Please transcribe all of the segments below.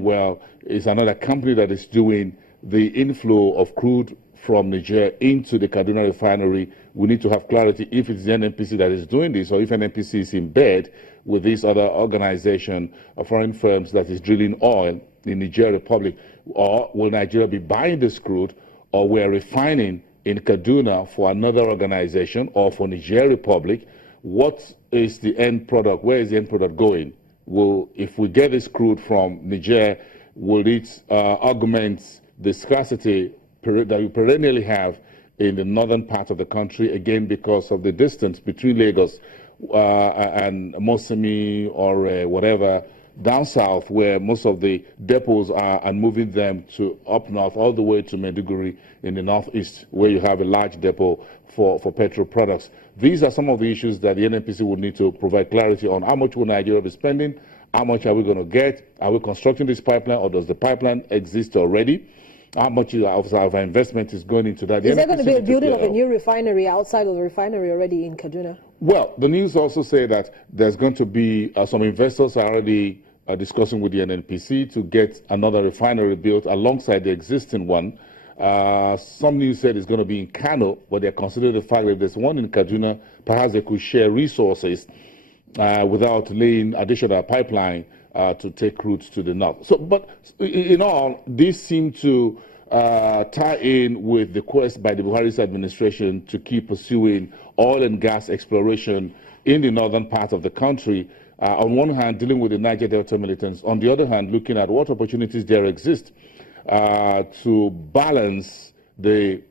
Well, it's another company that is doing the inflow of crude from Niger into the Kaduna refinery. We need to have clarity if it's the NNPC that is doing this or if NNPC is in bed with this other organization of foreign firms that is drilling oil in Niger Republic. Or will Nigeria be buying this crude, or we're refining in Kaduna for another organization or for Niger Republic? What is the end product? Where is the end product going? If we get this crude from Niger, will it augment the scarcity that we perennially have in the northern part of the country, again because of the distance between Lagos and Mosemi or whatever down south, where most of the depots are, and moving them to up north all the way to Maiduguri in the northeast, where you have a large depot for petrol products. These are some of the issues that the NNPC would need to provide clarity on. How much will Nigeria be spending? How much are we going to get? Are we constructing this pipeline, or does the pipeline exist already? How much of our investment is going into that? Is there going to be a building of a new refinery outside of the refinery already in Kaduna? Well, the news also say that there's going to be some investors are already discussing with the NNPC to get another refinery built alongside the existing one. Some news said it's going to be in Kano, but they're considering the fact that if there's one in Kaduna, perhaps they could share resources without laying additional pipeline to take routes to the north. So, but in all, these seem to tie in with the quest by the Buhari's administration to keep pursuing oil and gas exploration in the northern part of the country. On one hand, dealing with the Niger Delta militants. On the other hand, looking at what opportunities there exist to balance the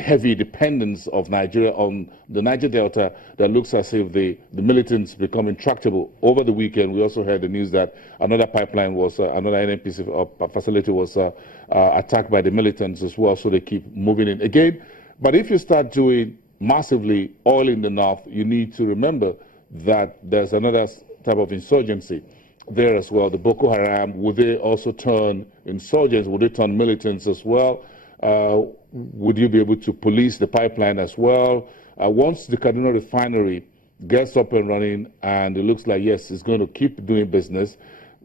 heavy dependence of Nigeria on the Niger Delta that looks as if the militants become intractable. Over the weekend, we also heard the news that another pipeline was, another NNPC facility was attacked by the militants as well, so they keep moving in. Again, but if you start doing massively oil in the north, you need to remember that there's another type of insurgency there as well. The Boko Haram, would they also turn insurgents? Would they turn militants as well? Would you be able to police the pipeline as well? Once the Kaduna refinery gets up and running and it looks like, yes, it's going to keep doing business,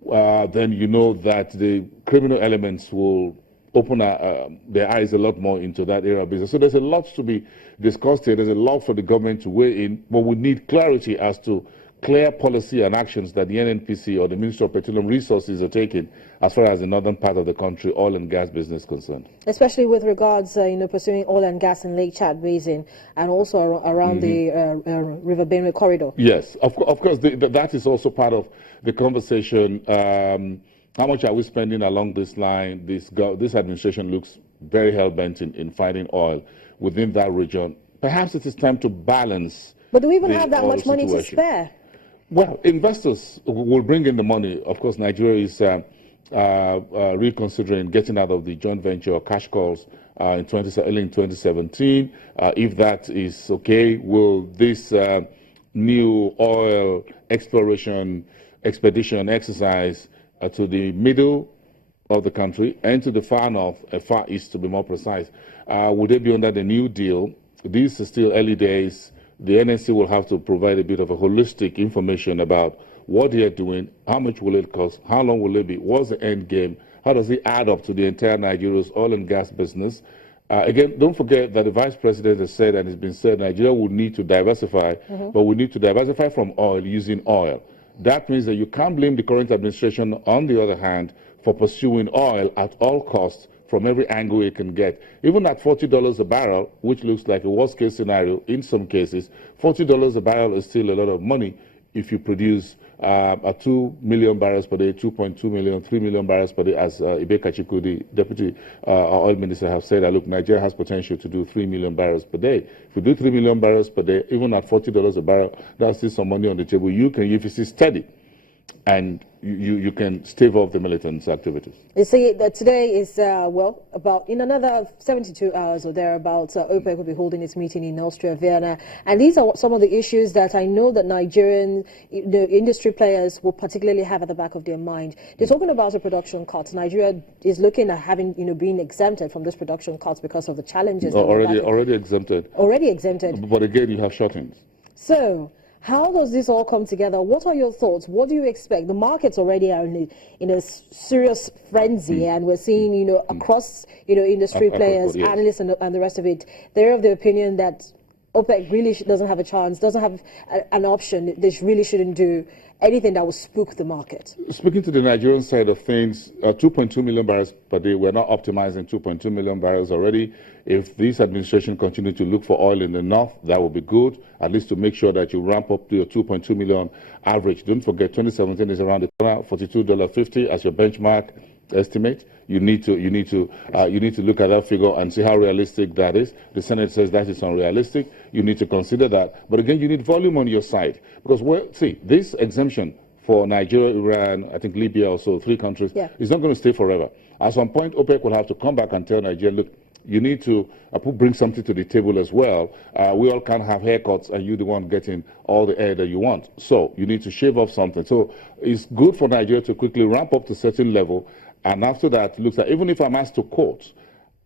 then you know that the criminal elements will open their eyes a lot more into that area of business. So there's a lot to be discussed here. There's a lot for the government to weigh in, but we need clarity as to clear policy and actions that the NNPC or the Ministry of Petroleum Resources are taking as far as the northern part of the country oil and gas business is concerned. Especially with regards, pursuing oil and gas in Lake Chad Basin and also around the River Benue corridor. Yes, of course, that is also part of the conversation. How much are we spending along this line? This administration looks very hell-bent in finding oil within that region. Perhaps it is time to balance. But do we even have that much money to spare? Well, investors will bring in the money. Of course, Nigeria is reconsidering getting out of the joint venture or cash calls early in 2017. If that is okay, will this new oil exploration expedition exercise to the middle of the country and to the far north, far east to be more precise, would they be under the New Deal? These are still early days. The NNC will have to provide a bit of a holistic information about what they are doing, how much will it cost, how long will it be, what's the end game, how does it add up to the entire Nigeria's oil and gas business. Again, don't forget that the Vice President has said, and it's been said, Nigeria will need to diversify, but we need to diversify from oil using oil. That means that you can't blame the current administration, on the other hand, for pursuing oil at all costs from every angle it can get. Even at $40 a barrel, which looks like a worst-case scenario in some cases, $40 a barrel is still a lot of money if you produce 2 million barrels per day, 2.2 million, 3 million barrels per day, as Ibe Kachiku, the Deputy Oil Minister, have said, look, Nigeria has potential to do 3 million barrels per day. If you do 3 million barrels per day, even at $40 a barrel, that's still some money on the table. You can, if you steady, and you can stave off the militants' activities. You see, that today is, about in another 72 hours or thereabouts, OPEC will be holding its meeting in Austria, Vienna. And these are some of the issues that I know that Nigerian industry players will particularly have at the back of their mind. They're talking about the production cuts. Nigeria is looking at having, being exempted from those production cuts because of the challenges. Already exempted. Already exempted. But again, you have shut-ins. So, How does this all come together? What are your thoughts? What do you expect? The markets already are in a serious frenzy, and we're seeing, across, industry players, yes. analysts, and the rest of it, they're of the opinion that OPEC really doesn't have a chance, doesn't have an option. They really shouldn't do anything that will spook the market. Speaking to the Nigerian side of things, 2.2 million barrels per day, we're not optimizing 2.2 million barrels already. If this administration continue to look for oil in the north, that will be good, at least to make sure that you ramp up to your 2.2 million average. Don't forget, 2017 is around the corner, $42.50 as your benchmark estimate. You need to look at that figure and see how realistic that is. The Senate says that is unrealistic. You need to consider that. But again, you need volume on your side, because see, this exemption for Nigeria, Iran, I think Libya also, 3 countries, is not going to stay forever. At some point, OPEC will have to come back and tell Nigeria, look, you need to bring something to the table as well. We all can't have haircuts and you're the one getting all the air that you want. So you need to shave off something. So it's good for Nigeria to quickly ramp up to a certain level. And after that, looks like even if I'm asked to court,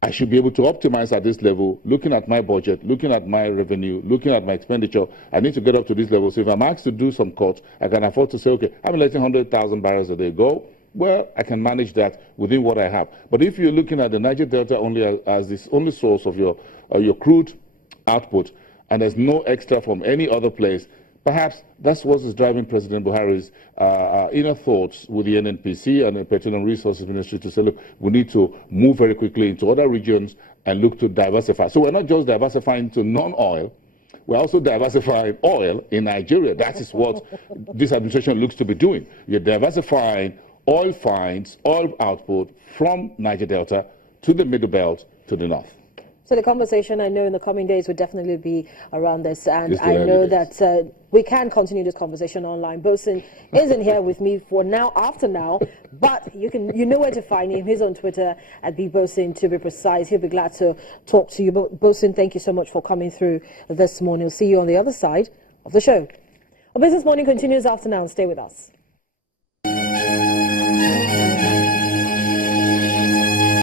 I should be able to optimize at this level, looking at my budget, looking at my revenue, looking at my expenditure. I need to get up to this level. So if I'm asked to do some cuts, I can afford to say, okay, I'm letting 100,000 barrels a day go. Well, I can manage that within what I have. But if you're looking at the Niger Delta only as this only source of your crude output, and there's no extra from any other place, perhaps that's what is driving President Buhari's inner thoughts with the NNPC and the Petroleum Resources Ministry to say, look, we need to move very quickly into other regions and look to diversify. So we're not just diversifying to non-oil, we're also diversifying oil in Nigeria. That is what this administration looks to be doing. You're diversifying oil finds, oil output from Niger Delta to the Middle Belt to the north. So the conversation, I know, in the coming days would definitely be around this, and I know that we can continue this conversation online. Bosun isn't here with me for now, after now, but you know where to find him. He's on Twitter at @BBosun, to be precise. He'll be glad to talk to you. But Bosun, thank you so much for coming through this morning. We'll see you on the other side of the show. Our Business Morning continues after now. Stay with us.